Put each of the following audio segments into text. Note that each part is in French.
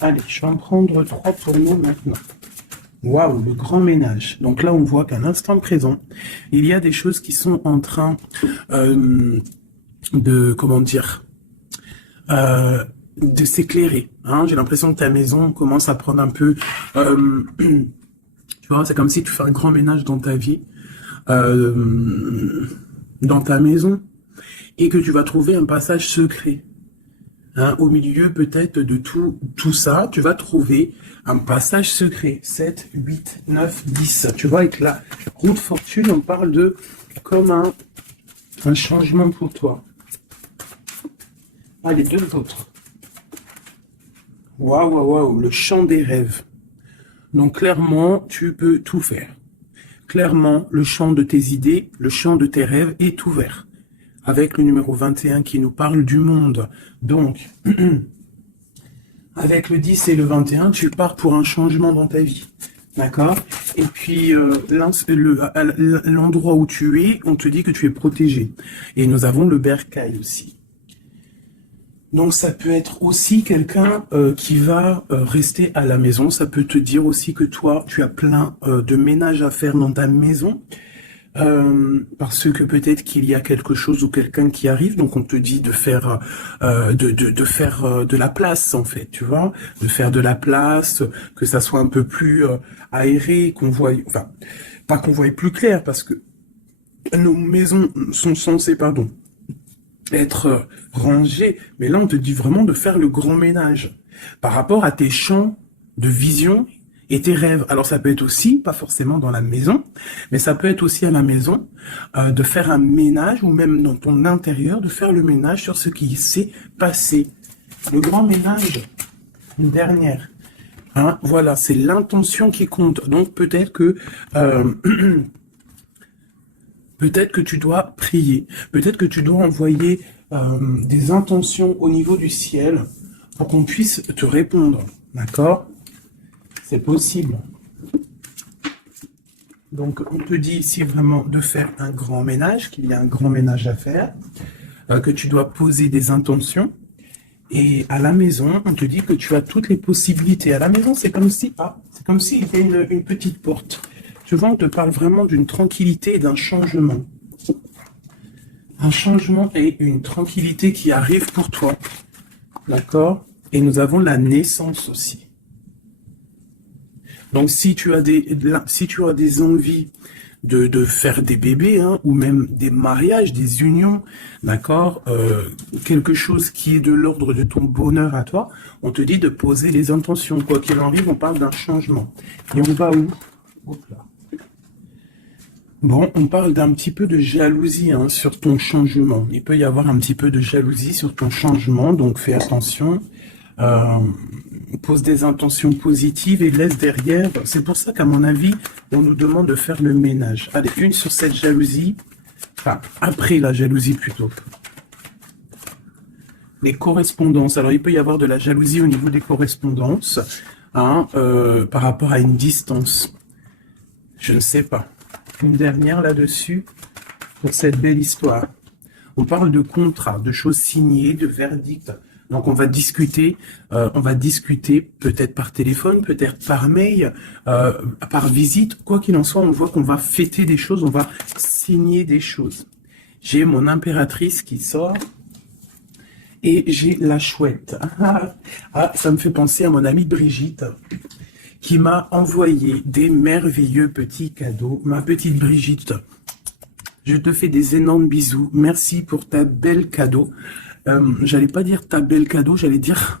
Allez, je vais en prendre 3 pour nous maintenant. Waouh, le grand ménage. Donc là, on voit qu'à l'instant présent, il y a des choses qui sont en train de, comment dire, de s'éclairer. Hein. J'ai l'impression que ta maison commence à prendre un peu... tu vois, c'est comme si tu fais un grand ménage dans ta vie, dans ta maison, et que tu vas trouver un passage secret. Hein, au milieu peut-être de tout ça, tu vas trouver un passage secret. 7, 8, 9, 10. Tu vois, avec la roue de fortune, on parle de comme un changement pour toi. Allez, deux autres. Waouh, waouh, waouh, le chant des rêves. Donc clairement, tu peux tout faire. Clairement, le champ de tes idées, le champ de tes rêves est ouvert. Avec le numéro 21 qui nous parle du monde. Donc, avec le 10 et le 21, tu pars pour un changement dans ta vie. D'accord? Et puis, l'endroit où tu es, on te dit que tu es protégé. Et nous avons le bercail aussi. Donc, ça peut être aussi quelqu'un qui va rester à la maison. Ça peut te dire aussi que toi, tu as plein de ménage à faire dans ta maison. Parce que peut-être qu'il y a quelque chose ou quelqu'un qui arrive, donc on te dit de faire de la place en fait, tu vois, de faire de la place, que ça soit un peu plus aéré, qu'on voit, enfin, pas qu'on voie plus clair, parce que nos maisons sont censées, être rangées, mais là on te dit vraiment de faire le grand ménage par rapport à tes champs de vision et tes rêves. Alors ça peut être aussi, pas forcément dans la maison, mais ça peut être aussi à la maison, de faire un ménage, ou même dans ton intérieur, de faire le ménage sur ce qui s'est passé. Le grand ménage, une dernière. Hein, voilà, c'est l'intention qui compte. Donc peut-être que peut-être que tu dois prier, peut-être que tu dois envoyer des intentions au niveau du ciel pour qu'on puisse te répondre. D'accord ? C'est possible. Donc, on te dit ici vraiment de faire un grand ménage, qu'il y a un grand ménage à faire, que tu dois poser des intentions. Et à la maison, on te dit que tu as toutes les possibilités. À la maison, c'est comme si, il y a une petite porte. Tu vois, on te parle vraiment d'une tranquillité et d'un changement. Un changement et une tranquillité qui arrive pour toi. D'accord ? Et nous avons la naissance aussi. Donc, si tu as des envies de faire des bébés, hein, ou même des mariages, des unions, d'accord, quelque chose qui est de l'ordre de ton bonheur à toi, on te dit de poser les intentions. Quoi qu'il en arrive, on parle d'un changement. Et on va où? Hop là. Bon, on parle d'un petit peu de jalousie hein, sur ton changement. Il peut y avoir un petit peu de jalousie sur ton changement, donc fais attention. Pose des intentions positives et laisse derrière. C'est pour ça qu'à mon avis, on nous demande de faire le ménage. Allez, une sur cette jalousie. Enfin, après la jalousie plutôt. Les correspondances. Alors, il peut y avoir de la jalousie au niveau des correspondances, hein, par rapport à une distance. Je ne sais pas. Une dernière là-dessus, pour cette belle histoire. On parle de contrat, de choses signées, de verdicts. Donc on va discuter peut-être par téléphone, peut-être par mail, par visite. Quoi qu'il en soit, on voit qu'on va fêter des choses, on va signer des choses. J'ai mon impératrice qui sort et j'ai la chouette. Ah, ça me fait penser à mon amie Brigitte qui m'a envoyé des merveilleux petits cadeaux. Ma petite Brigitte, je te fais des énormes bisous. Merci pour ta belle cadeau. J'allais pas dire ta belle cadeau, j'allais dire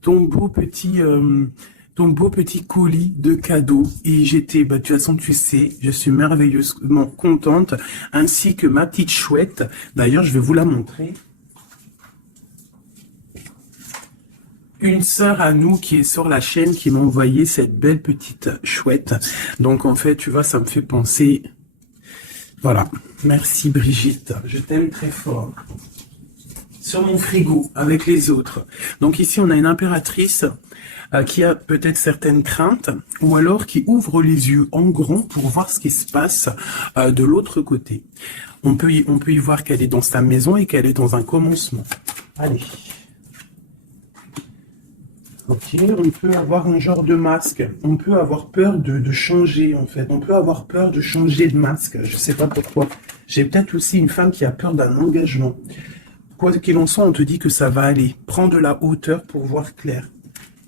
ton beau petit colis de cadeaux. Et j'étais, de toute façon, tu sais, je suis merveilleusement contente, ainsi que ma petite chouette. D'ailleurs, je vais vous la montrer. Une sœur à nous qui est sur la chaîne qui m'a envoyé cette belle petite chouette. Donc, en fait, tu vois, ça me fait penser... Voilà. Merci Brigitte, je t'aime très fort. Sur mon frigo avec les autres. Donc ici, on a une impératrice qui a peut-être certaines craintes ou alors qui ouvre les yeux en grand pour voir ce qui se passe de l'autre côté. On peut y voir qu'elle est dans sa maison et qu'elle est dans un commencement. Allez. Ok, on peut avoir un genre de masque. On peut avoir peur de changer, en fait. On peut avoir peur de changer de masque. Je sais pas pourquoi. J'ai peut-être aussi une femme qui a peur d'un engagement. Quoi qu'il en soit, on te dit que ça va aller. Prends de la hauteur pour voir clair.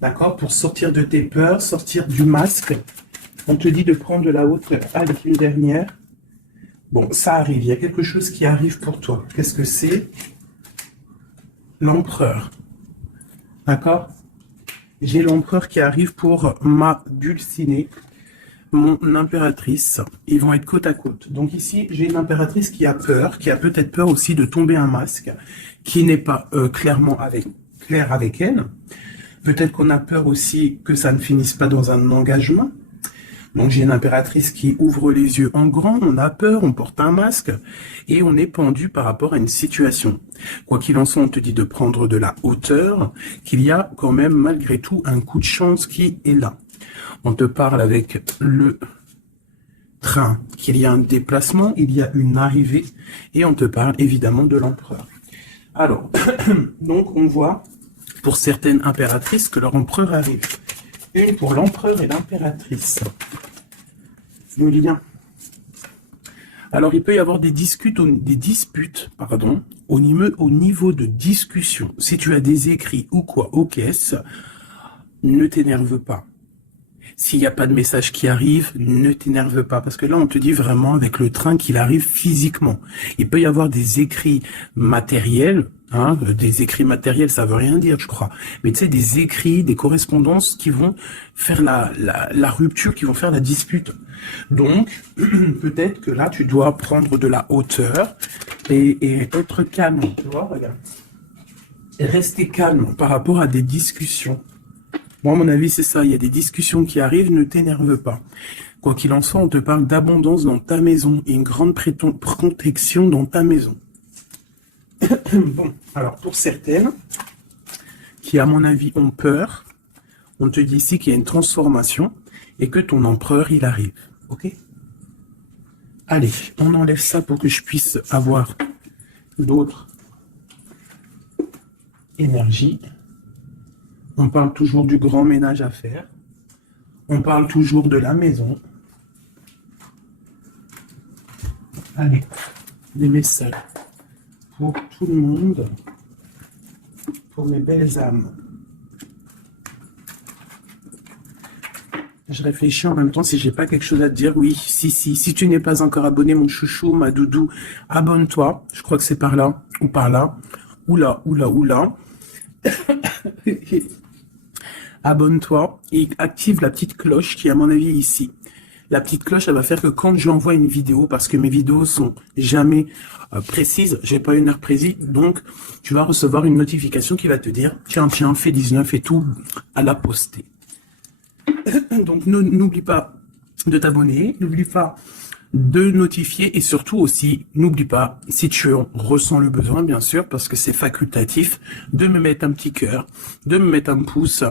D'accord? Pour sortir de tes peurs, sortir du masque. On te dit de prendre de la hauteur. Allez, une dernière. Bon, ça arrive. Il y a quelque chose qui arrive pour toi. Qu'est-ce que c'est? L'empereur. D'accord? J'ai l'empereur qui arrive pour ma dulcinée, mon impératrice. Ils vont être côte à côte. Donc ici, j'ai une impératrice qui a peur, qui a peut-être peur aussi de tomber un masque, qui n'est pas clairement clair avec elle. Peut-être qu'on a peur aussi que ça ne finisse pas dans un engagement. Donc j'ai une impératrice qui ouvre les yeux en grand, on a peur, on porte un masque et on est pendu par rapport à une situation. Quoi qu'il en soit, on te dit de prendre de la hauteur, qu'il y a quand même malgré tout un coup de chance qui est là. On te parle avec le train, qu'il y a un déplacement, il y a une arrivée et on te parle évidemment de l'empereur. Alors, donc on voit pour certaines impératrices que leur empereur arrive. Une pour l'empereur et l'impératrice. Le lien. Alors, il peut y avoir des disputes, au niveau de discussion. Si tu as des écrits ou quoi aux caisses, ne t'énerve pas. S'il n'y a pas de message qui arrive, ne t'énerve pas. Parce que là, on te dit vraiment avec le train qu'il arrive physiquement. Il peut y avoir des écrits matériels. Des écrits matériels, ça veut rien dire, je crois. Mais tu sais, des écrits, des correspondances qui vont faire la rupture, qui vont faire la dispute. Donc, peut-être que là, tu dois prendre de la hauteur et être calme. Tu vois, regarde. Et rester calme par rapport à des discussions. Moi, à mon avis, c'est ça. Il y a des discussions qui arrivent, ne t'énerve pas. Quoi qu'il en soit, on te parle d'abondance dans ta maison et une grande protection dans ta maison. Bon, alors pour certaines qui, à mon avis, ont peur, on te dit ici qu'il y a une transformation et que ton empereur, il arrive. Ok? Allez, on enlève ça pour que je puisse avoir d'autres énergies. On parle toujours du grand ménage à faire. On parle toujours de la maison. Allez, des messages pour tout le monde, pour mes belles âmes. Je réfléchis en même temps si j'ai pas quelque chose à te dire. Oui, si tu n'es pas encore abonné, mon chouchou, ma doudou, abonne-toi. Je crois que c'est par là, ou par là. Oula. Abonne-toi et active la petite cloche qui est à mon avis ici. La petite cloche, elle va faire que quand j'envoie une vidéo, parce que mes vidéos sont jamais précises, j'ai pas une heure précise, donc tu vas recevoir une notification qui va te dire tiens, fais 19 et tout à la poster. Donc n'oublie pas de t'abonner, n'oublie pas de notifier et surtout aussi, n'oublie pas, si tu ressens le besoin, bien sûr, parce que c'est facultatif, de me mettre un petit cœur, de me mettre un pouce,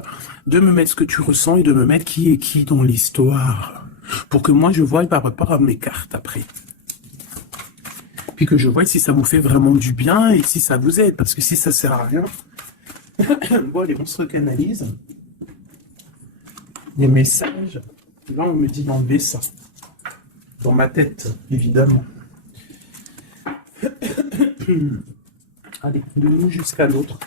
de me mettre ce que tu ressens et de me mettre qui est qui dans l'histoire. Pour que moi, je voie par rapport à mes cartes après. Puis que je vois si ça vous fait vraiment du bien et si ça vous aide. Parce que si ça sert à rien, bon, allez, on se recanalise. Les messages. Là, on me dit d'enlever ça. Dans ma tête, évidemment. Allez, de nous jusqu'à l'autre.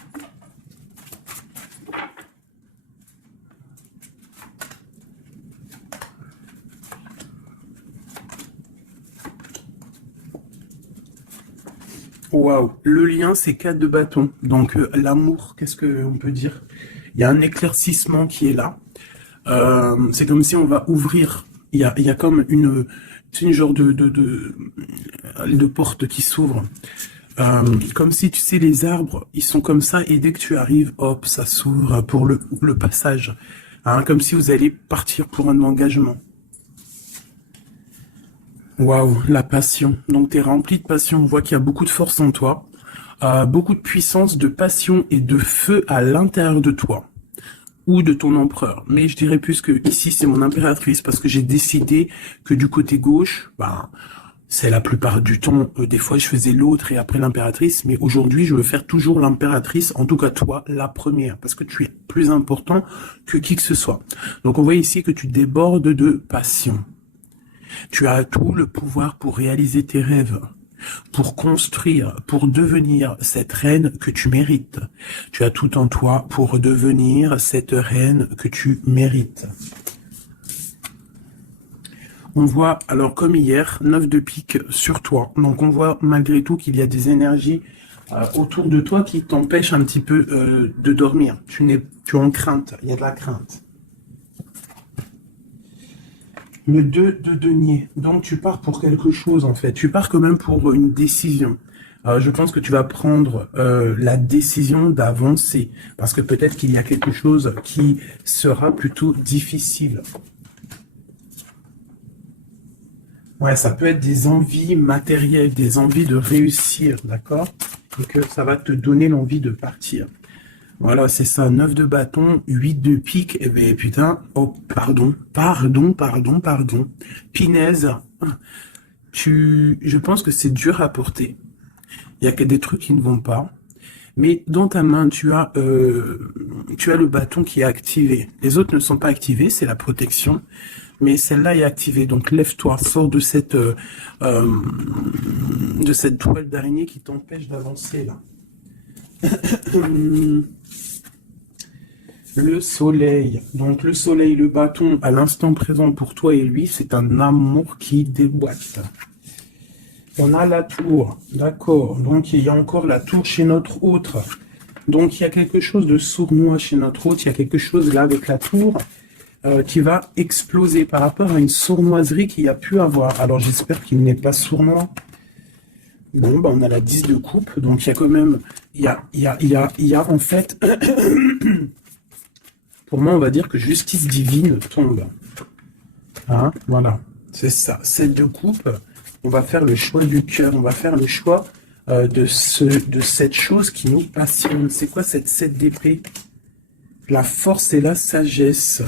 Waouh, le lien c'est 4 de bâton. Donc l'amour, qu'est-ce qu'on peut dire? Il y a un éclaircissement qui est là. C'est comme si on va ouvrir. Il y a comme une genre de porte qui s'ouvre. Comme si tu sais les arbres, ils sont comme ça et dès que tu arrives, hop, ça s'ouvre pour le passage. Comme si vous allez partir pour un engagement. Waouh, la passion. Donc, tu es rempli de passion. On voit qu'il y a beaucoup de force en toi. Beaucoup de puissance, de passion et de feu à l'intérieur de toi. Ou de ton empereur. Mais je dirais plus que ici, c'est mon impératrice parce que j'ai décidé que du côté gauche, C'est la plupart du temps, des fois je faisais l'autre et après l'impératrice, mais aujourd'hui je veux faire toujours l'impératrice, en tout cas toi, la première, parce que tu es plus important que qui que ce soit. Donc on voit ici que tu débordes de passion. Tu as tout le pouvoir pour réaliser tes rêves, pour construire, pour devenir cette reine que tu mérites. Tu as tout en toi pour devenir cette reine que tu mérites. On voit, alors comme hier, 9 de pique sur toi. Donc on voit malgré tout qu'il y a des énergies autour de toi qui t'empêchent un petit peu de dormir. Tu es en crainte, il y a de la crainte. Le 2 de denier. Donc tu pars pour quelque chose en fait. Tu pars quand même pour une décision. Je pense que tu vas prendre la décision d'avancer. Parce que peut-être qu'il y a quelque chose qui sera plutôt difficile. Ouais, ça peut être des envies matérielles, des envies de réussir, d'accord? Et que ça va te donner l'envie de partir. Voilà, c'est ça, 9 de bâton, 8 de pique, et ben putain, oh, pardon. Pinaise, je pense que c'est dur à porter. Il y a que des trucs qui ne vont pas. Mais dans ta main, tu as le bâton qui est activé. Les autres ne sont pas activés, c'est la protection. Mais celle-là est activée. Donc lève-toi, sors de cette toile d'araignée qui t'empêche d'avancer là. Le soleil. Donc le soleil, le bâton, à l'instant présent pour toi et lui, c'est un amour qui déboîte. On a la tour, d'accord. Donc il y a encore la tour chez notre autre. Donc il y a quelque chose de sournois chez notre autre. Il y a quelque chose là avec la tour qui va exploser par rapport à une sournoiserie qu'il y a pu avoir. Alors j'espère qu'il n'est pas sournois. Bon, ben, on a la 10 de coupe. Donc il y a quand même... Il y a en fait... Pour moi, on va dire que justice divine tombe. Hein, voilà, c'est ça. 7 de coupe. On va faire le choix du cœur, on va faire le choix de cette chose qui nous passionne. C'est quoi cette 7 d'épée? La force et la sagesse.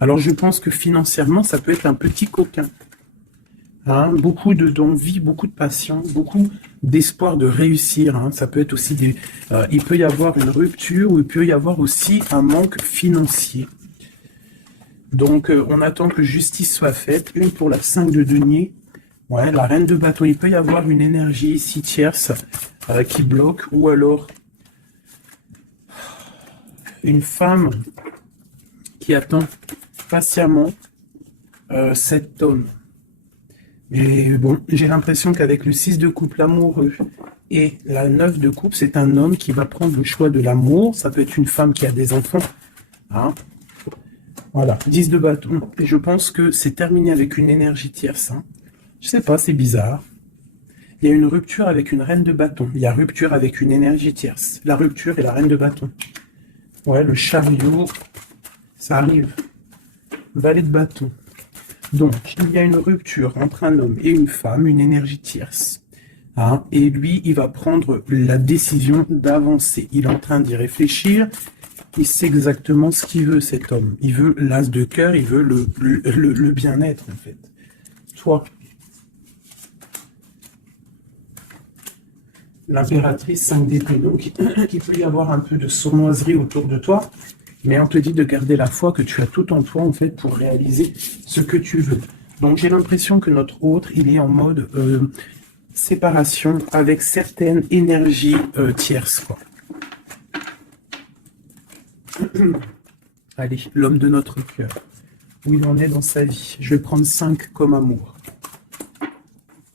Alors je pense que financièrement, ça peut être un petit coquin. Hein, beaucoup d'envie, beaucoup de passion, beaucoup d'espoir de réussir. Hein. Ça peut être aussi il peut y avoir une rupture ou il peut y avoir aussi un manque financier. Donc on attend que justice soit faite. Une pour la 5 de denier. Ouais, la reine de bâton, il peut y avoir une énergie ici tierce qui bloque, ou alors une femme qui attend patiemment cet homme. Et bon, j'ai l'impression qu'avec le 6 de coupe, l'amoureux, et la 9 de coupe, c'est un homme qui va prendre le choix de l'amour. Ça peut être une femme qui a des enfants. Hein. Voilà, 10 de bâton. Et je pense que c'est terminé avec une énergie tierce. Hein. Je sais pas, c'est bizarre. Il y a une rupture avec une reine de bâton. Il y a rupture avec une énergie tierce. La rupture et la reine de bâton. Ouais, le chariot, ça arrive. Valet de bâton. Donc, il y a une rupture entre un homme et une femme, une énergie tierce. Hein, et lui, il va prendre la décision d'avancer. Il est en train d'y réfléchir. Il sait exactement ce qu'il veut, cet homme. Il veut l'as de cœur, il veut le bien-être, en fait. Toi, l'impératrice 5 d'épée. Donc, il peut y avoir un peu de sournoiserie autour de toi, mais on te dit de garder la foi que tu as tout en toi, en fait, pour réaliser ce que tu veux. Donc, j'ai l'impression que notre autre, il est en mode séparation avec certaines énergies tierces, quoi. Allez, l'homme de notre cœur. Où il en est dans sa vie. Je vais prendre 5 comme amour.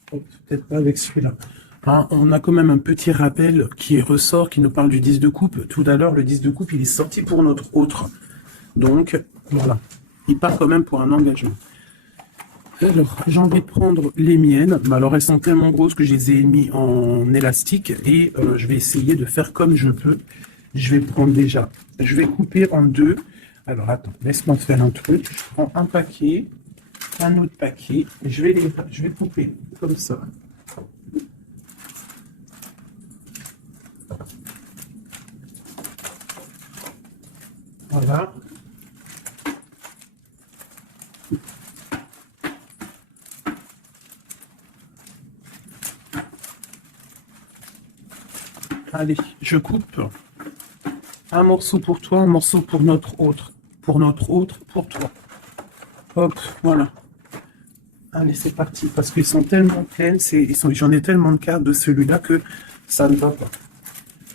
Peut-être pas avec celui-là. Hein, on a quand même un petit rappel qui ressort, qui nous parle du 10 de coupe. Tout à l'heure, le 10 de coupe, il est sorti pour notre autre. Donc, voilà. Il part quand même pour un engagement. Alors, j'ai envie de prendre les miennes. Mais alors, elles sont tellement grosses que je les ai mis en élastique. Et je vais essayer de faire comme je peux. Je vais prendre déjà... Je vais couper en deux. Alors, attends, laisse-moi faire un truc. Je prends un paquet, un autre paquet. Et je vais couper comme ça. Voilà. Allez, je coupe. Un morceau pour toi, un morceau pour notre autre. Pour notre autre, pour toi. Hop, voilà. Allez, c'est parti. Parce qu'ils sont tellement pleins, j'en ai tellement de cartes de celui-là que ça ne va pas.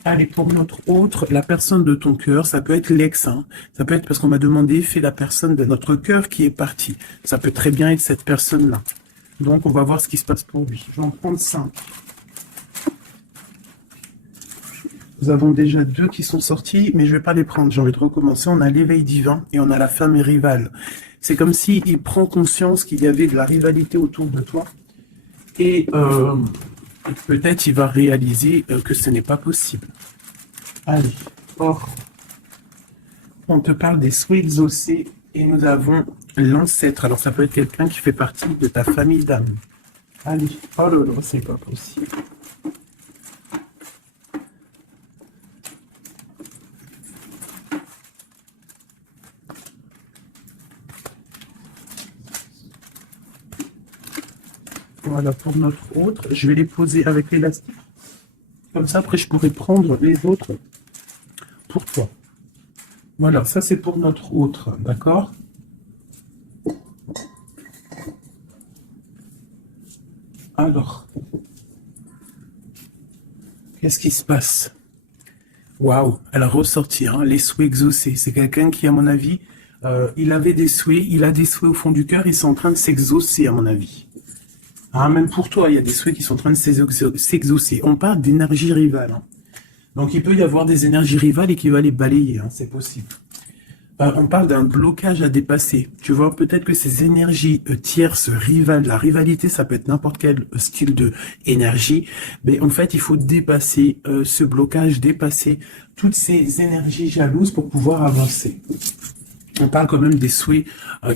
Allez, pour notre autre, la personne de ton cœur, ça peut être l'ex. Hein. Ça peut être parce qu'on m'a demandé, fais la personne de notre cœur qui est partie. Ça peut très bien être cette personne-là. Donc, on va voir ce qui se passe pour lui. Je vais en prendre 5. Nous avons déjà 2 qui sont sortis, mais je ne vais pas les prendre. J'ai envie de recommencer. On a l'éveil divin et on a la femme rivale. C'est comme s'il prend conscience qu'il y avait de la rivalité autour de toi. Et peut-être il va réaliser que ce n'est pas possible. Allez, on te parle des souhaits exaucés et nous avons l'ancêtre. Alors ça peut être quelqu'un qui fait partie de ta famille d'âme. Allez, oh là là, c'est pas possible. Voilà, pour notre autre, je vais les poser avec l'élastique. Comme ça, après, je pourrai prendre les autres pour toi. Voilà, ça c'est pour notre autre, d'accord? Alors, qu'est-ce qui se passe? Waouh, elle a ressorti, hein, les souhaits exaucés. C'est quelqu'un qui, à mon avis, il avait des souhaits, il a des souhaits au fond du cœur, ils sont en train de s'exaucer, à mon avis. Ah, même pour toi, il y a des souhaits qui sont en train de s'exaucer. On parle d'énergie rivale. Hein. Donc, il peut y avoir des énergies rivales et qui va les balayer, hein, c'est possible. On parle d'un blocage à dépasser. Tu vois, peut-être que ces énergies tierces, rivales, la rivalité, ça peut être n'importe quel style de énergie, mais en fait, il faut dépasser ce blocage, dépasser toutes ces énergies jalouses pour pouvoir avancer. On parle quand même des souhaits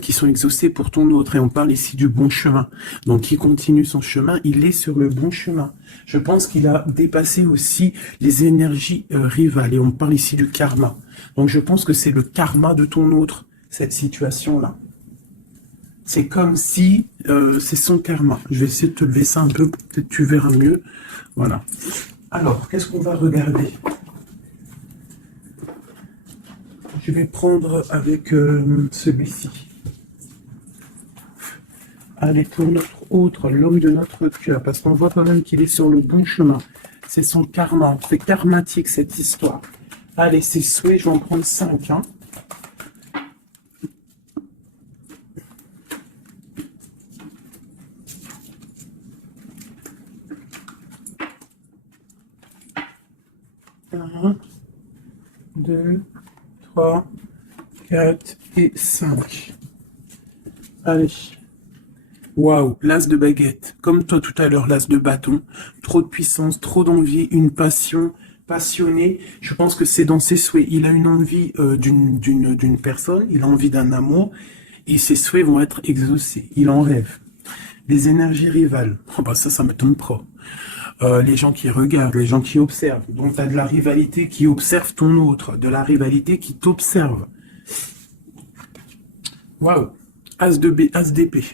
qui sont exaucés pour ton autre, et on parle ici du bon chemin. Donc, il continue son chemin, il est sur le bon chemin. Je pense qu'il a dépassé aussi les énergies rivales, et on parle ici du karma. Donc, je pense que c'est le karma de ton autre, cette situation-là. C'est comme si c'est son karma. Je vais essayer de te lever ça un peu, peut-être tu verras mieux. Voilà. Alors, qu'est-ce qu'on va regarder ? Je vais prendre avec celui-ci. Allez, pour notre autre, l'homme de notre cœur, parce qu'on voit quand même qu'il est sur le bon chemin. C'est son karma, c'est karmatique cette histoire. Allez, c'est souhait, je vais en prendre 5. Hein. Un, 2, 3, 4 et 5. Allez. Waouh, l'as de baguette. Comme toi tout à l'heure, l'as de bâton. Trop de puissance, trop d'envie, une passion, passionné. Je pense que c'est dans ses souhaits. Il a une envie d'une personne, il a envie d'un amour, et ses souhaits vont être exaucés. Il en rêve. Les énergies rivales. Oh bah ça m'étonne pas. Les gens qui regardent, les gens qui observent. Donc, tu as de la rivalité qui observe ton autre, de la rivalité qui t'observe. Waouh, As d'épée.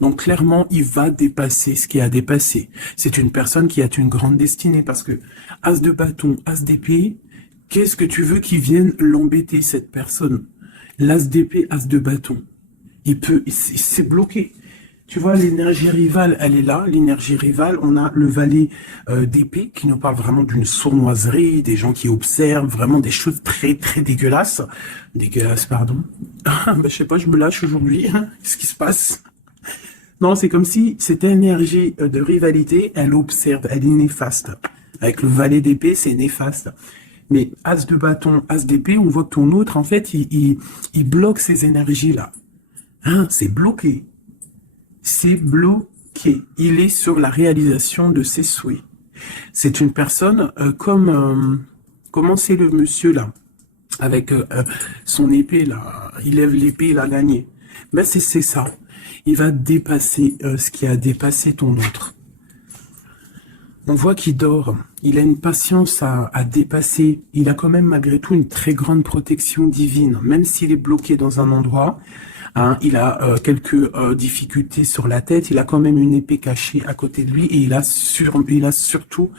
Donc, clairement, il va dépasser ce qui a dépassé. C'est une personne qui a une grande destinée parce que As de bâton, As d'épée, qu'est-ce que tu veux qu'il vienne l'embêter, cette personne? L'As d'épée, As de bâton. C'est bloqué. Tu vois, l'énergie rivale, elle est là. L'énergie rivale, on a le valet d'épée qui nous parle vraiment d'une sournoiserie, des gens qui observent vraiment des choses très, très dégueulasses. Dégueulasses, pardon. Je sais pas, je me lâche aujourd'hui. Qu'est-ce qui se passe? Non, c'est comme si cette énergie de rivalité, elle observe, elle est néfaste. Avec le valet d'épée, c'est néfaste. Mais As de bâton, As d'épée, on voit que ton autre, en fait, il bloque ces énergies-là. Hein, c'est bloqué. C'est bloqué. Il est sur la réalisation de ses souhaits. C'est une personne comment c'est le monsieur là, avec son épée là, il lève l'épée, il a gagné. Ben c'est ça. Il va dépasser ce qui a dépassé ton autre. On voit qu'il dort. Il a une patience à dépasser. Il a quand même malgré tout une très grande protection divine, même s'il est bloqué dans un endroit. Hein, il a quelques difficultés sur la tête. Il a quand même une épée cachée à côté de lui et il a surtout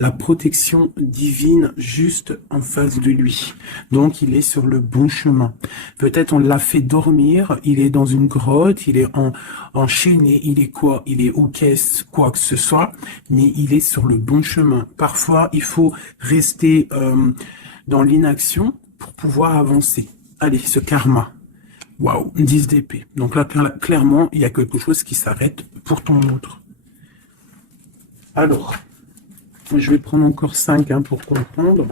la protection divine juste en face de lui. Donc, il est sur le bon chemin. Peut-être on l'a fait dormir, il est dans une grotte, il est enchaîné, il est quoi? Il est aux caisses, quoi que ce soit, mais il est sur le bon chemin. Parfois, il faut rester dans l'inaction pour pouvoir avancer. Allez, ce karma. Waouh, 10 d'épée. Donc là, clairement, il y a quelque chose qui s'arrête pour ton autre. Alors, je vais prendre encore 5 pour comprendre.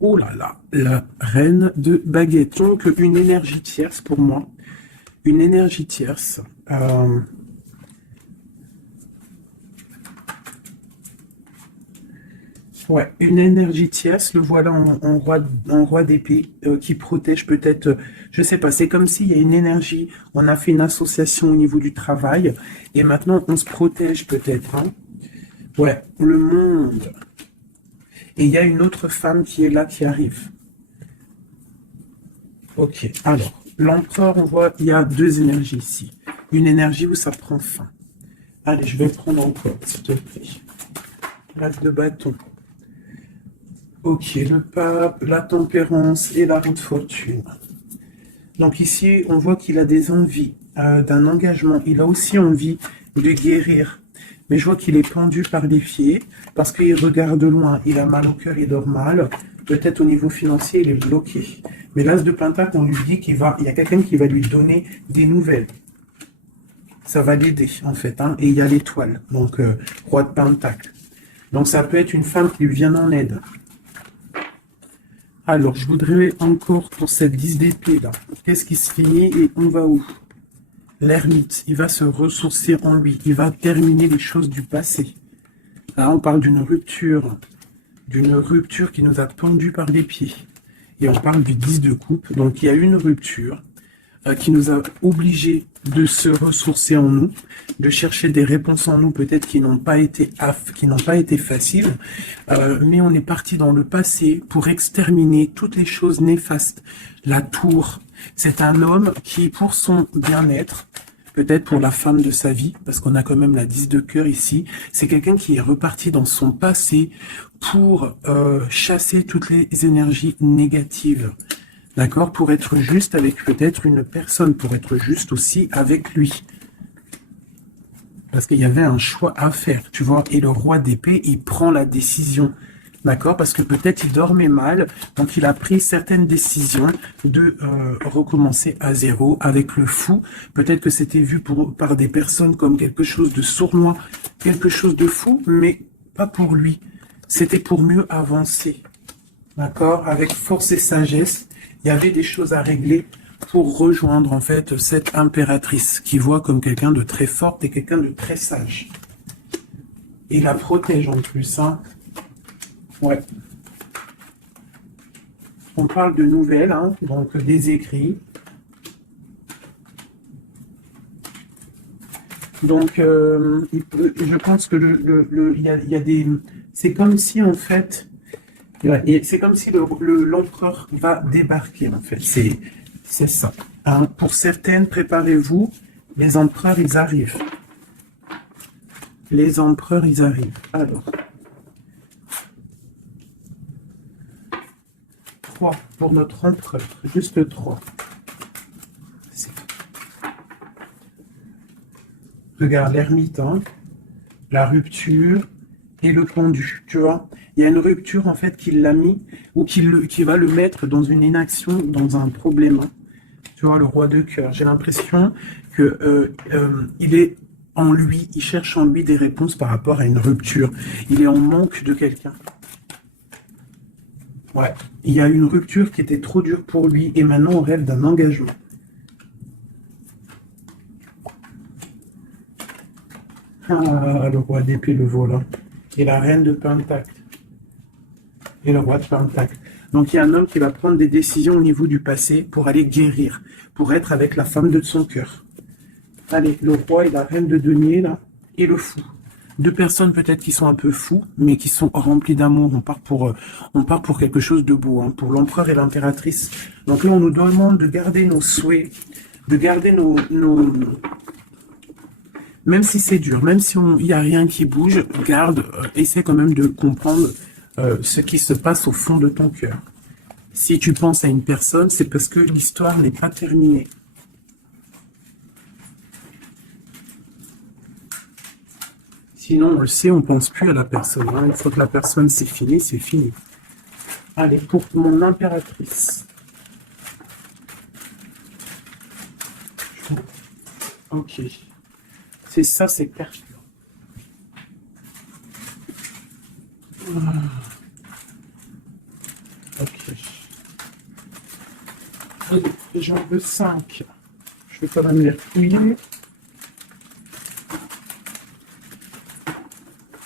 Oh là là, la reine de baguette. Donc, une énergie tierce pour moi. Une énergie tierce. Ouais, une énergie tierce, le voilà en roi d'épée qui protège peut-être, je sais pas, c'est comme s'il y a une énergie, on a fait une association au niveau du travail et maintenant on se protège peut-être. Hein. Ouais, le monde. Et il y a une autre femme qui est là, qui arrive. Ok, alors, l'empereur, on voit, il y a deux énergies ici. Une énergie où ça prend fin. Allez, je vais prendre encore, s'il te plaît. L'as de bâton. Ok, le pape, la tempérance et la haute fortune. Donc ici, on voit qu'il a des envies d'un engagement. Il a aussi envie de guérir. Mais je vois qu'il est pendu par les pieds parce qu'il regarde loin. Il a mal au cœur, il dort mal. Peut-être au niveau financier, il est bloqué. Mais l'as de pentacle, on lui dit il y a quelqu'un qui va lui donner des nouvelles. Ça va l'aider, en fait. Hein. Et il y a l'étoile, donc roi de pentacle. Donc ça peut être une femme qui lui vient en aide. Alors, je voudrais encore pour cette 10 d'épée là. Qu'est-ce qui se finit et on va où? L'ermite, il va se ressourcer en lui. Il va terminer les choses du passé. Là, on parle d'une rupture qui nous a pendus par les pieds. Et on parle du 10 de coupe. Donc, il y a une rupture qui nous a obligés de se ressourcer en nous, de chercher des réponses en nous, peut-être qui n'ont pas été faciles, mais on est parti dans le passé pour exterminer toutes les choses néfastes. La tour, c'est un homme qui, pour son bien-être, peut-être pour la femme de sa vie, parce qu'on a quand même la 10 de cœur ici, c'est quelqu'un qui est reparti dans son passé pour chasser toutes les énergies négatives. D'accord? Pour être juste avec peut-être une personne, pour être juste aussi avec lui. Parce qu'il y avait un choix à faire, tu vois. Et le roi d'épée, il prend la décision. D'accord? Parce que peut-être il dormait mal, donc il a pris certaines décisions de recommencer à zéro avec le fou. Peut-être que c'était vu par des personnes comme quelque chose de sournois, quelque chose de fou, mais pas pour lui. C'était pour mieux avancer. D'accord? Avec force et sagesse. Il y avait des choses à régler pour rejoindre en fait cette impératrice qui voit comme quelqu'un de très forte et quelqu'un de très sage. Et la protège en plus. Hein. Ouais. On parle de nouvelles, hein, donc des écrits. Donc, je pense que il y a des... C'est comme si en fait... Ouais, c'est comme si l'empereur va débarquer, en fait. C'est ça. Hein. Pour certaines, préparez-vous, les empereurs, ils arrivent. Les empereurs, ils arrivent. Alors. 3 pour notre empereur. Juste 3. Regarde l'ermite, hein, la rupture et le pendu, tu vois. Il y a une rupture, en fait, qui l'a mis, ou qui va le mettre dans une inaction, dans un problème. Tu vois, le roi de cœur. J'ai l'impression que il est en lui, il cherche en lui des réponses par rapport à une rupture. Il est en manque de quelqu'un. Ouais. Il y a une rupture qui était trop dure pour lui, et maintenant on rêve d'un engagement. Ah, le roi d'épée, le volant. Et la reine de pentacle. Et le roi de pentacle. Donc il y a un homme qui va prendre des décisions au niveau du passé pour aller guérir, pour être avec la femme de son cœur. Allez, le roi et la reine de denier, là, et le fou. Deux personnes peut-être qui sont un peu fous, mais qui sont remplies d'amour. On part pour quelque chose de beau, hein, pour l'empereur et l'impératrice. Donc là, on nous demande de garder nos souhaits de garder même si c'est dur, même si il n'y a rien qui bouge, garde, essaie quand même de comprendre ce qui se passe au fond de ton cœur. Si tu penses à une personne, c'est parce que l'histoire n'est pas terminée. Sinon, on le sait, on ne pense plus à la personne. Hein. Une fois que la personne, c'est fini, c'est fini. Allez, pour mon impératrice. Ok. C'est ça, c'est pertinent. Ok. Allez, j'en veux 5. Je vais quand même les fouiller.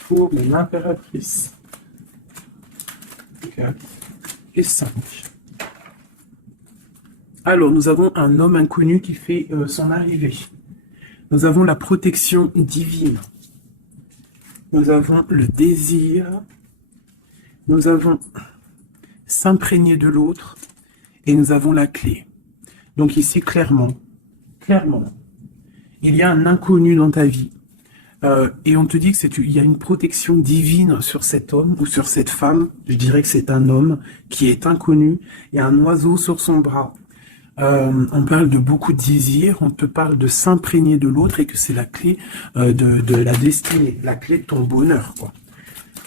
Pour mon impératrice. 4 et 5. Alors, nous avons un homme inconnu qui fait son arrivée. Nous avons la protection divine. Nous avons le désir. Nous avons s'imprégner de l'autre. Et nous avons la clé. Donc ici, clairement, il y a un inconnu dans ta vie. Et on te dit qu'il y a une protection divine sur cet homme ou sur cette femme. Je dirais que c'est un homme qui est inconnu. Il y a un oiseau sur son bras. On parle de beaucoup de désirs. On te parle de s'imprégner de l'autre et que c'est la clé de la destinée, la clé de ton bonheur, quoi.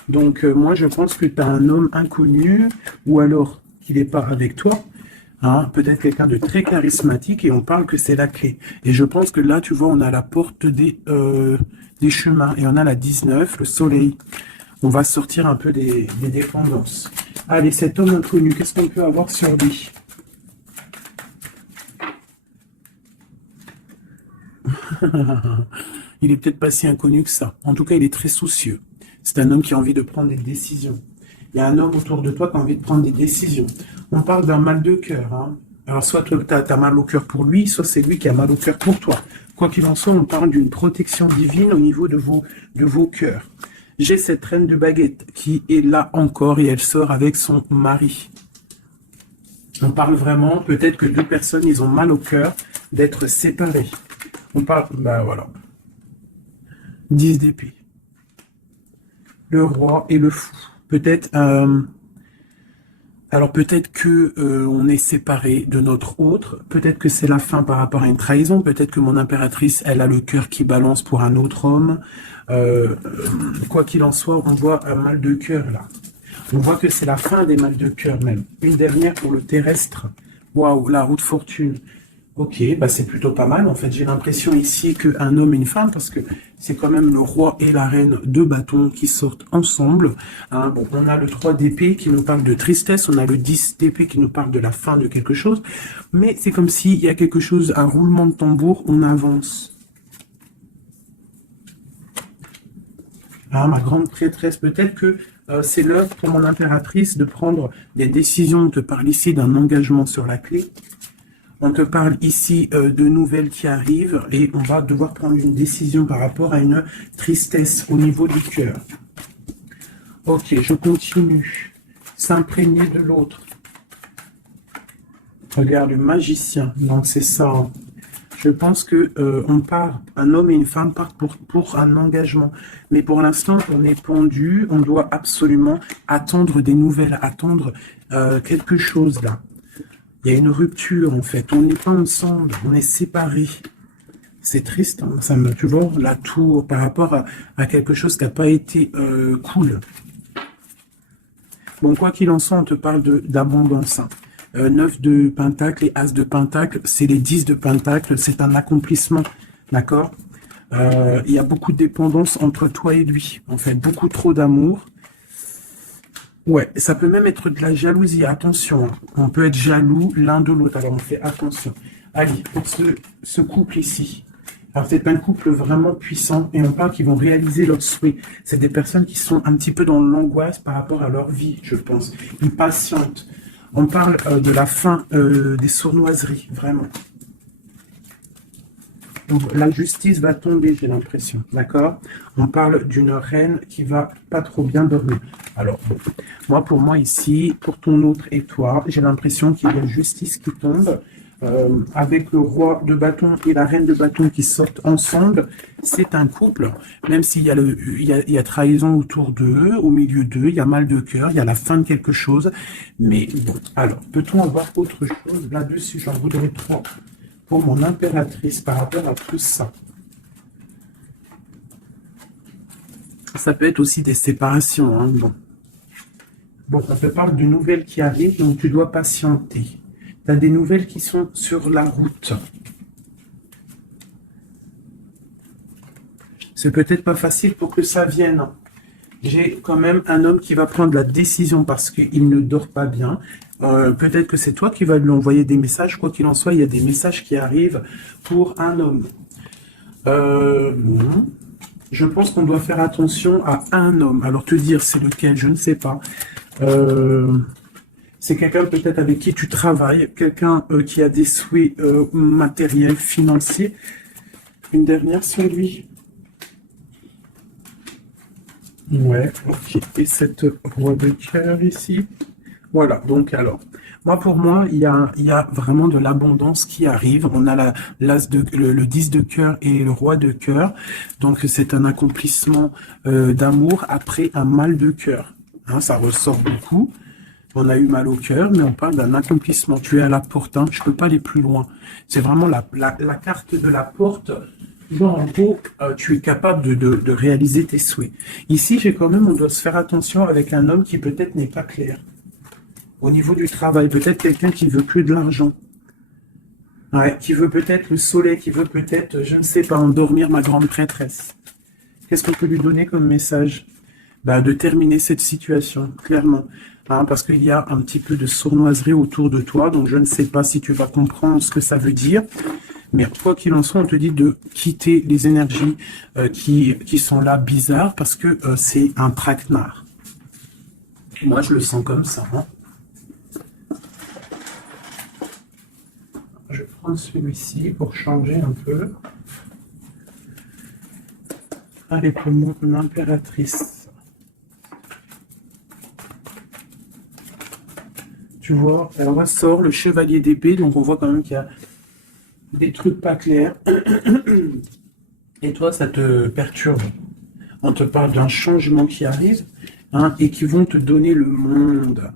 Donc moi, je pense que tu as un homme inconnu ou alors qu'il n'est pas avec toi. Hein, peut-être quelqu'un de très charismatique et on parle que c'est la clé. Et je pense que là, tu vois, on a la porte des chemins et on a la 19, le soleil. On va sortir un peu des dépendances. Allez, cet homme inconnu, qu'est-ce qu'on peut avoir sur lui? Il est peut-être pas si inconnu que ça. En tout cas, il est très soucieux. C'est un homme qui a envie de prendre des décisions. Il y a un homme autour de toi qui a envie de prendre des décisions. On parle d'un mal de cœur. Hein. Alors, soit tu as mal au cœur pour lui, soit c'est lui qui a mal au cœur pour toi. Quoi qu'il en soit, on parle d'une protection divine au niveau de vos cœurs. J'ai cette reine de baguette qui est là encore et elle sort avec son mari. On parle vraiment, peut-être que deux personnes, ils ont mal au cœur d'être séparés. On parle, ben voilà. 10 d'épée. Le roi et le fou. Peut-être, alors peut-être que on est séparés de notre autre. Peut-être que c'est la fin par rapport à une trahison. Peut-être que mon impératrice, elle a le cœur qui balance pour un autre homme. Quoi qu'il en soit, on voit un mal de cœur là. On voit que c'est la fin des mal de cœur même. Une dernière pour le terrestre. Waouh, la roue de fortune. Ok, bah c'est plutôt pas mal. En fait, j'ai l'impression ici qu'un homme et une femme, parce que c'est quand même le roi et la reine, deux bâtons qui sortent ensemble. Hein, bon, on a le 3 d'épée qui nous parle de tristesse, on a le 10 d'épée qui nous parle de la fin de quelque chose. Mais c'est comme s'il y a quelque chose, un roulement de tambour, on avance. Ah, ma grande prêtresse, peut-être que c'est l'heure pour mon impératrice de prendre des décisions. On te parle ici d'un engagement sur la clé. On te parle ici de nouvelles qui arrivent et on va devoir prendre une décision par rapport à une tristesse au niveau du cœur. Ok, je continue. S'imprégner de l'autre. Regarde, le magicien. Donc c'est ça. Je pense que on part, un homme et une femme partent pour un engagement. Mais pour l'instant, on est pendu. On doit absolument attendre des nouvelles, attendre quelque chose là. Il y a une rupture, en fait. On n'est pas ensemble, on est séparés. C'est triste, hein. Ça me, tu vois, la tour par rapport à quelque chose qui n'a pas été cool. Bon, quoi qu'il en soit, on te parle d'abondance. Hein. 9 de pentacle et as de pentacle, c'est les 10 de pentacle, c'est un accomplissement, d'accord? Il y a beaucoup de dépendance entre toi et lui, en fait, beaucoup trop d'amour. Ouais, ça peut même être de la jalousie, attention, hein. On peut être jaloux l'un de l'autre, alors on fait attention. Allez, pour ce couple ici, alors c'est un couple vraiment puissant, et on parle qu'ils vont réaliser leurs souhaits. C'est des personnes qui sont un petit peu dans l'angoisse par rapport à leur vie, je pense. Ils patientent. On parle de la fin des sournoiseries, vraiment. Donc, la justice va tomber, j'ai l'impression, d'accord? On parle d'une reine qui va pas trop bien dormir. Alors, bon, pour moi ici, pour ton autre et toi, j'ai l'impression qu'il y a une justice qui tombe. avec le roi de bâton et la reine de bâton qui sortent ensemble, c'est un couple, même s'il y a il y a trahison autour d'eux, au milieu d'eux, il y a mal de cœur, il y a la fin de quelque chose, mais bon, alors, peut-on avoir autre chose là-dessus? J'en voudrais trop pour mon impératrice par rapport à tout ça. Ça peut être aussi des séparations, hein, bon. Bon, on te parle de nouvelles qui arrivent, donc tu dois patienter. Tu as des nouvelles qui sont sur la route. C'est peut-être pas facile pour que ça vienne. J'ai quand même un homme qui va prendre la décision parce qu'il ne dort pas bien. Peut-être que c'est toi qui vas lui envoyer des messages. Quoi qu'il en soit, il y a des messages qui arrivent pour un homme. Je pense qu'on doit faire attention à un homme. Alors te dire c'est lequel, je ne sais pas. C'est quelqu'un peut-être avec qui tu travailles, quelqu'un qui a des souhaits matériels, financiers. Une dernière sur lui. Ouais, ok. Et cette roi de cœur ici. Voilà, donc alors, pour moi, il y a vraiment de l'abondance qui arrive. On a le 10 de cœur et le roi de cœur. Donc c'est un accomplissement d'amour après un mal de cœur. Hein, ça ressort beaucoup. On a eu mal au cœur, mais on parle d'un accomplissement. Tu es à la porte, hein, je ne peux pas aller plus loin. C'est vraiment la carte de la porte. Genre, en gros, tu es capable de réaliser tes souhaits. Ici, on doit se faire attention avec un homme qui peut-être n'est pas clair. Au niveau du travail, peut-être quelqu'un qui veut que de l'argent. Ouais, qui veut peut-être le soleil, qui veut peut-être, je ne sais pas, endormir ma grande prêtresse. Qu'est-ce qu'on peut lui donner comme message? De terminer cette situation, clairement. Hein, parce qu'il y a un petit peu de sournoiserie autour de toi, donc je ne sais pas si tu vas comprendre ce que ça veut dire. Mais quoi qu'il en soit, on te dit de quitter les énergies qui sont là bizarres, parce que c'est un traquenard. Moi, je le sens comme ça. Hein. Je prends celui-ci pour changer un peu. Allez, pour mon impératrice. Tu vois, elle ressort le chevalier d'épée, donc on voit quand même qu'il y a des trucs pas clairs. Et toi, ça te perturbe. On te parle d'un changement qui arrive, hein, et qui vont te donner le monde.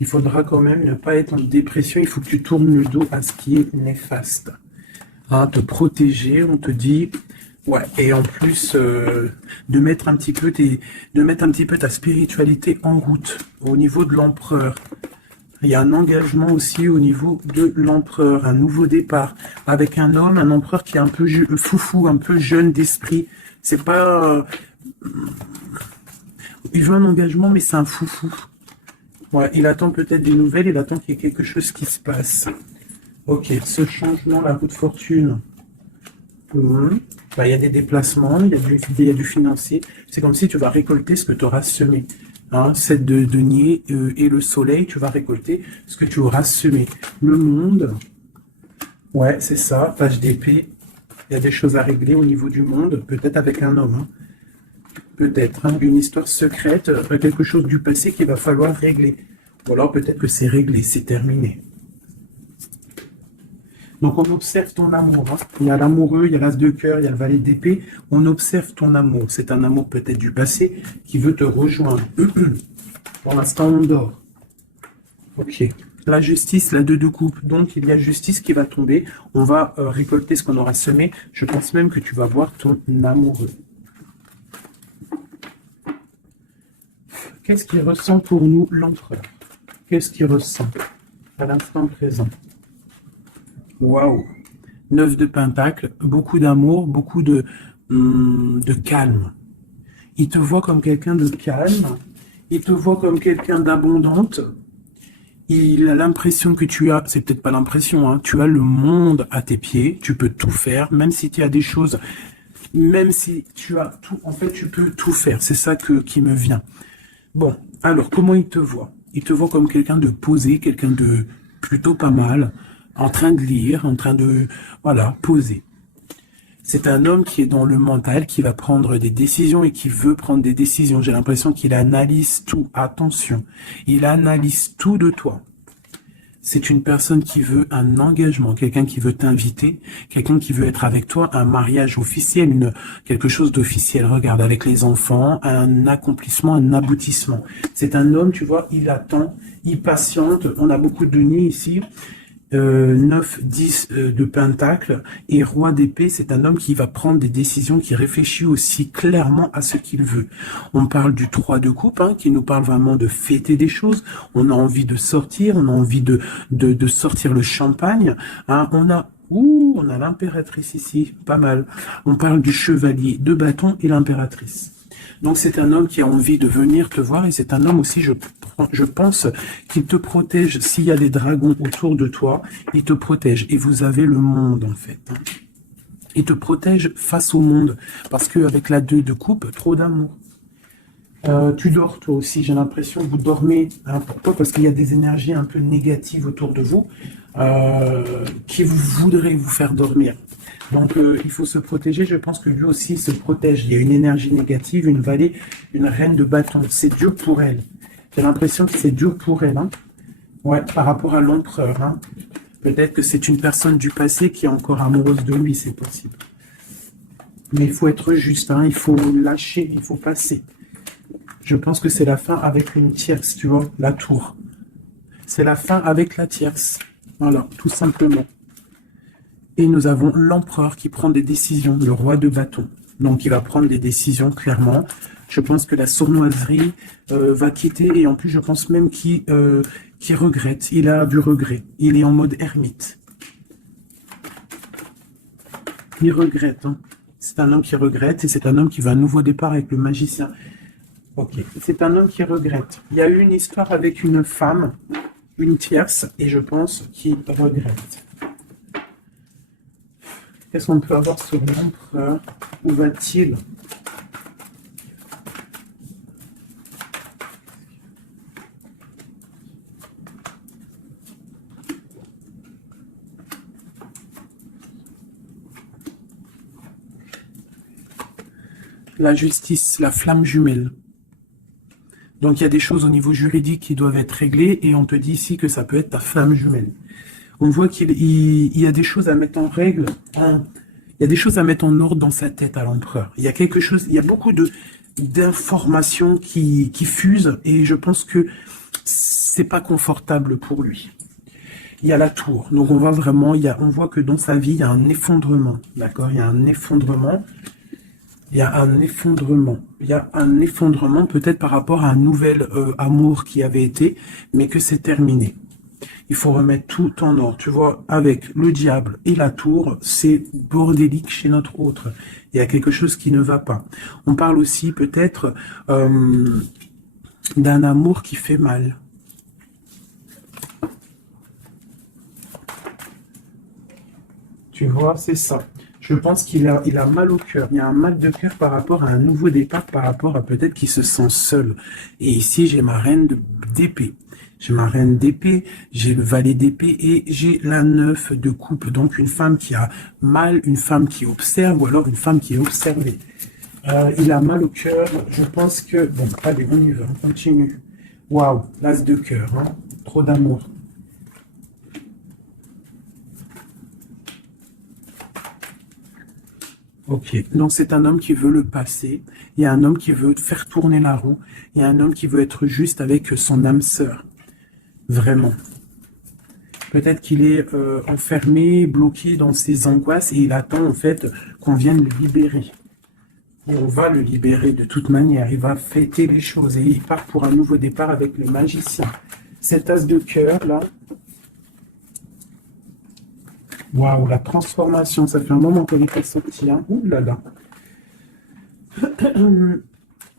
Il faudra quand même ne pas être en dépression, il faut que tu tournes le dos à ce qui est néfaste. Hein, te protéger, on te dit... Ouais, et en plus, de mettre un petit peu ta spiritualité en route, au niveau de l'empereur. Il y a un engagement aussi au niveau de l'empereur, un nouveau départ, avec un homme, un empereur qui est un peu foufou, un peu jeune d'esprit. C'est pas... il veut un engagement, mais c'est un foufou. Ouais, il attend peut-être des nouvelles, il attend qu'il y ait quelque chose qui se passe. Ok, ce changement, la roue de fortune. Il y a des déplacements, il y a du financier. C'est comme si tu vas récolter ce que tu auras semé. Hein, cette de denier et le soleil, tu vas récolter ce que tu auras semé. Le monde, ouais, c'est ça, page d'épée. Il y a des choses à régler au niveau du monde, peut-être avec un homme. Hein. Peut-être une histoire secrète, quelque chose du passé qu'il va falloir régler. Ou alors peut-être que c'est réglé, c'est terminé. Donc on observe ton amour. Hein. Il y a l'amoureux, il y a l'as de cœur, il y a le valet d'épée. On observe ton amour. C'est un amour peut-être du passé qui veut te rejoindre. Pour l'instant, on dort. Ok. La justice, la 2 de coupe. Donc il y a justice qui va tomber. On va récolter ce qu'on aura semé. Je pense même que tu vas voir ton amoureux. Qu'est-ce qu'il ressent pour nous, l'empereur? Qu'est-ce qu'il ressent à l'instant présent? Waouh! 9 de Pentacle, beaucoup d'amour, beaucoup de calme. Il te voit comme quelqu'un de calme, il te voit comme quelqu'un d'abondante. Il a l'impression que tu as, c'est peut-être pas l'impression, hein, tu as le monde à tes pieds, tu peux tout faire, même si tu as des choses, même si tu as tout, en fait, tu peux tout faire. C'est ça qui me vient. Bon, alors, comment il te voit? Il te voit comme quelqu'un de posé, quelqu'un de plutôt pas mal, en train de lire, en train de, voilà, poser. C'est un homme qui est dans le mental, qui va prendre des décisions et qui veut prendre des décisions. J'ai l'impression qu'il analyse tout. Attention, il analyse tout de toi. c'est une personne qui veut un engagement, quelqu'un qui veut t'inviter, quelqu'un qui veut être avec toi, un mariage officiel, quelque chose d'officiel. Regarde, avec les enfants, un accomplissement, un aboutissement. C'est un homme, tu vois, il attend, il patiente. On a beaucoup de nids ici. 9, 10 de pentacle et roi d'épée, c'est un homme qui va prendre des décisions, qui réfléchit aussi clairement à ce qu'il veut. On parle du 3 de coupe, hein, qui nous parle vraiment de fêter des choses. On a envie de sortir, on a envie de sortir le champagne. Hein. On a l'impératrice ici, pas mal. On parle du chevalier de bâton et l'impératrice. Donc c'est un homme qui a envie de venir te voir et c'est un homme aussi, je pense, qu'il te protège. S'il y a des dragons autour de toi, il te protège. Et vous avez le monde en fait. Il te protège face au monde. Parce qu'avec la 2 de coupe, trop d'amour. Tu dors toi aussi, j'ai l'impression que vous dormez. Hein, pourquoi? Parce qu'il y a des énergies un peu négatives autour de vous qui voudraient vous faire dormir. Donc il faut se protéger, je pense que lui aussi se protège. Il y a une énergie négative, une vallée, une reine de bâton. C'est dur pour elle. J'ai l'impression que c'est dur pour elle. Hein. Ouais, par rapport à l'empereur. Hein. Peut-être que c'est une personne du passé qui est encore amoureuse de lui, c'est possible. Mais il faut être juste, hein. Il faut lâcher, il faut passer. Je pense que c'est la fin avec une tierce, tu vois, la tour. C'est la fin avec la tierce. Voilà, tout simplement. Et nous avons l'empereur qui prend des décisions, le roi de bâton. Donc, il va prendre des décisions, clairement. Je pense que la sournoiserie va quitter. Et en plus, je pense même qu'il regrette. Il a du regret. Il est en mode ermite. Il regrette. Hein. C'est un homme qui regrette. Et c'est un homme qui va à nouveau départ avec le magicien. Ok. C'est un homme qui regrette. Il y a eu une histoire avec une femme, une tierce. Et je pense qu'il regrette. Qu'est-ce qu'on peut avoir sur l'empereur? Où va-t-il? La justice, la flamme jumelle. Donc il y a des choses au niveau juridique qui doivent être réglées et on te dit ici que ça peut être ta flamme jumelle. On voit qu'il y a des choses à mettre en règle, il y a des choses à mettre en ordre dans sa tête à l'empereur. Il y a quelque chose, il y a beaucoup d'informations qui fusent et je pense que c'est pas confortable pour lui. Il y a la tour, donc on voit vraiment, on voit que dans sa vie, il y a un effondrement, d'accord? Il y a un effondrement. Il y a un effondrement. Il y a un effondrement peut-être par rapport à un nouvel amour qui avait été, mais que c'est terminé. Il faut remettre tout en ordre. Tu vois, avec le diable et la tour, c'est bordélique chez notre autre. Il y a quelque chose qui ne va pas. On parle aussi peut-être d'un amour qui fait mal. Tu vois, c'est ça. Je pense qu'il a mal au cœur. Il y a un mal de cœur par rapport à un nouveau départ, par rapport à peut-être qu'il se sent seul. Et ici, j'ai ma reine d'épée. J'ai ma reine d'épée, j'ai le valet d'épée et j'ai la 9 de coupe. Donc une femme qui a mal, une femme qui observe ou alors une femme qui est observée. Il a mal au cœur. Je pense que... Bon, allez, on y va, on continue. Waouh, l'as de cœur, hein. Trop d'amour. Ok, donc c'est un homme qui veut le passé, il y a un homme qui veut faire tourner la roue, il y a un homme qui veut être juste avec son âme sœur, vraiment. Peut-être qu'il est enfermé, bloqué dans ses angoisses et il attend en fait qu'on vienne le libérer. Et on va le libérer de toute manière, il va fêter les choses et il part pour un nouveau départ avec le magicien. Cet as de cœur là, waouh, la transformation, ça fait un moment qu'elle est sortie. Hein. Ouh là là.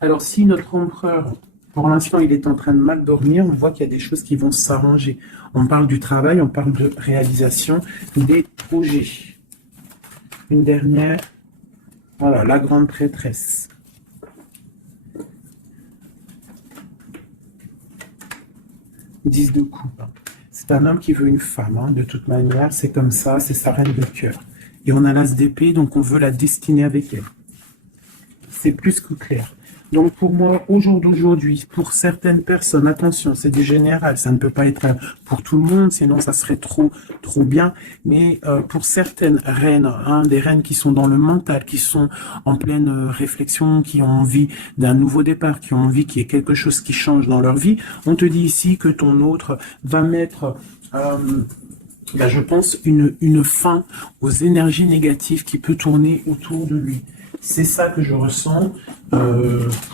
Alors, si notre empereur, pour l'instant, il est en train de mal dormir, on voit qu'il y a des choses qui vont s'arranger. On parle du travail, on parle de réalisation des projets. Une dernière, voilà, la grande prêtresse. Dix de coupe. C'est un homme qui veut une femme, hein, de toute manière, c'est comme ça, c'est sa reine de cœur. Et on a l'as d'épée, donc on veut la destiner avec elle. C'est plus que clair. Donc pour moi, au jour d'aujourd'hui, pour certaines personnes, attention, c'est du général, ça ne peut pas être pour tout le monde, sinon ça serait trop bien. Mais pour certaines reines, hein, des reines qui sont dans le mental, qui sont en pleine réflexion, qui ont envie d'un nouveau départ, qui ont envie qu'il y ait quelque chose qui change dans leur vie, on te dit ici que ton autre va mettre... là, je pense une fin aux énergies négatives qui peut tourner autour de lui. C'est ça que je ressens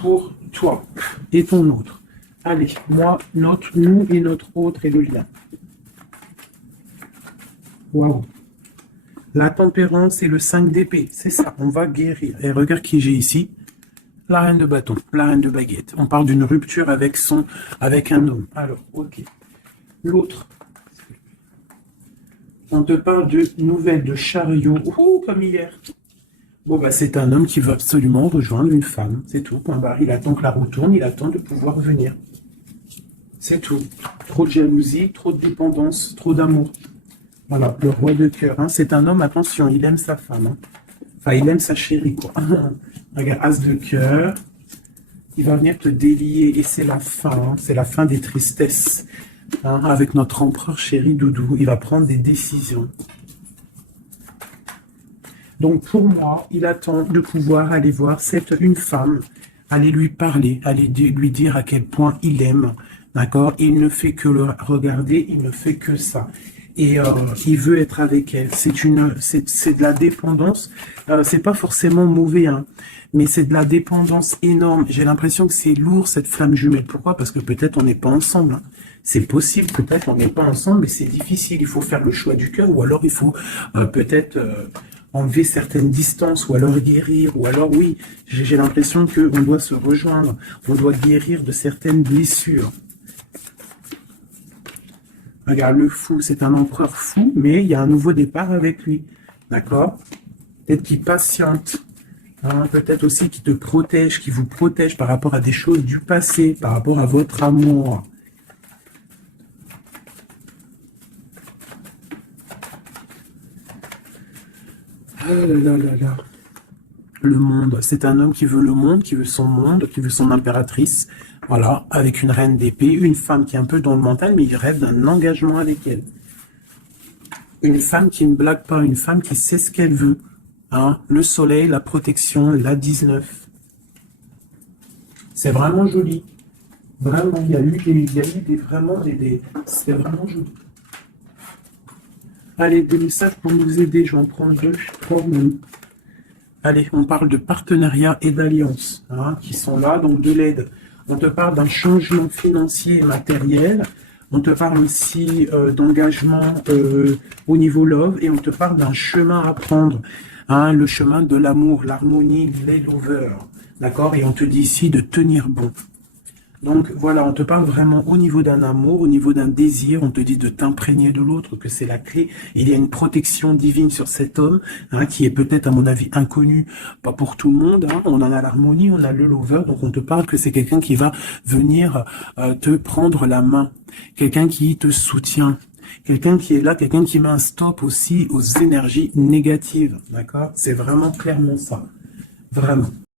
pour toi et ton autre. Allez, moi, nous et notre autre est le lien. Waouh. La tempérance et le 5 d'épée, c'est ça, on va guérir. Et regarde qui j'ai ici. La reine de bâton, la reine de baguette. On parle d'une rupture avec un homme. Alors, ok. L'autre. On te parle de nouvelles de chariot. Ouh, comme hier. Bon, bah, c'est un homme qui veut absolument rejoindre une femme. C'est tout. Point barre. Il attend que la roue tourne. Il attend de pouvoir venir. C'est tout. Trop de jalousie, trop de dépendance, trop d'amour. Voilà, le roi de cœur. Hein. C'est un homme, attention, il aime sa femme. Hein. Enfin, il aime sa chérie, quoi. Regarde, as de cœur. Il va venir te délier. Et c'est la fin. Hein. C'est la fin des tristesses. Hein, avec notre empereur chéri Doudou, il va prendre des décisions. Donc pour moi, il attend de pouvoir aller voir une femme, aller lui parler, aller lui dire à quel point il aime, d'accord? Il ne fait que le regarder, il ne fait que ça. Et il veut être avec elle. C'est de la dépendance. C'est pas forcément mauvais, hein, mais c'est de la dépendance énorme. J'ai l'impression que c'est lourd cette flamme jumelle. Pourquoi? Parce que peut-être on n'est pas ensemble. Hein. C'est possible, peut-être on n'est pas ensemble, mais c'est difficile. Il faut faire le choix du cœur, ou alors il faut peut-être enlever certaines distances, ou alors guérir, ou alors oui, j'ai l'impression qu'on doit se rejoindre, on doit guérir de certaines blessures. Regarde, le fou, c'est un empereur fou, mais il y a un nouveau départ avec lui. D'accord? Peut-être qu'il patiente. Hein, peut-être aussi qu'il te protège, qu'il vous protège par rapport à des choses du passé, par rapport à votre amour. Ah là là là là. Le monde, c'est un homme qui veut le monde, qui veut son impératrice. Voilà, avec une reine d'épée, une femme qui est un peu dans le mental, mais il rêve d'un engagement avec elle. Une femme qui ne blague pas, une femme qui sait ce qu'elle veut. Hein, le soleil, la protection, la 19. C'est vraiment joli. Vraiment, il y a eu c'était vraiment joli. Allez, des messages pour nous aider, je vais en prendre 2, 3 minutes. Allez, on parle de partenariat et d'alliance, hein, qui sont là, donc de l'aide. On te parle d'un changement financier et matériel. On te parle aussi d'engagement au niveau love. Et on te parle d'un chemin à prendre. Hein, le chemin de l'amour, l'harmonie, les lovers. D'accord? Et on te dit ici de tenir bon. Donc voilà, on te parle vraiment au niveau d'un amour, au niveau d'un désir, on te dit de t'imprégner de l'autre, que c'est la clé. Il y a une protection divine sur cet homme, hein, qui est peut-être à mon avis inconnu, pas pour tout le monde. Hein. On en a l'harmonie, on a le lover, donc on te parle que c'est quelqu'un qui va venir te prendre la main, quelqu'un qui te soutient. Quelqu'un qui est là, quelqu'un qui met un stop aussi aux énergies négatives, d'accord? C'est vraiment clairement ça, vraiment.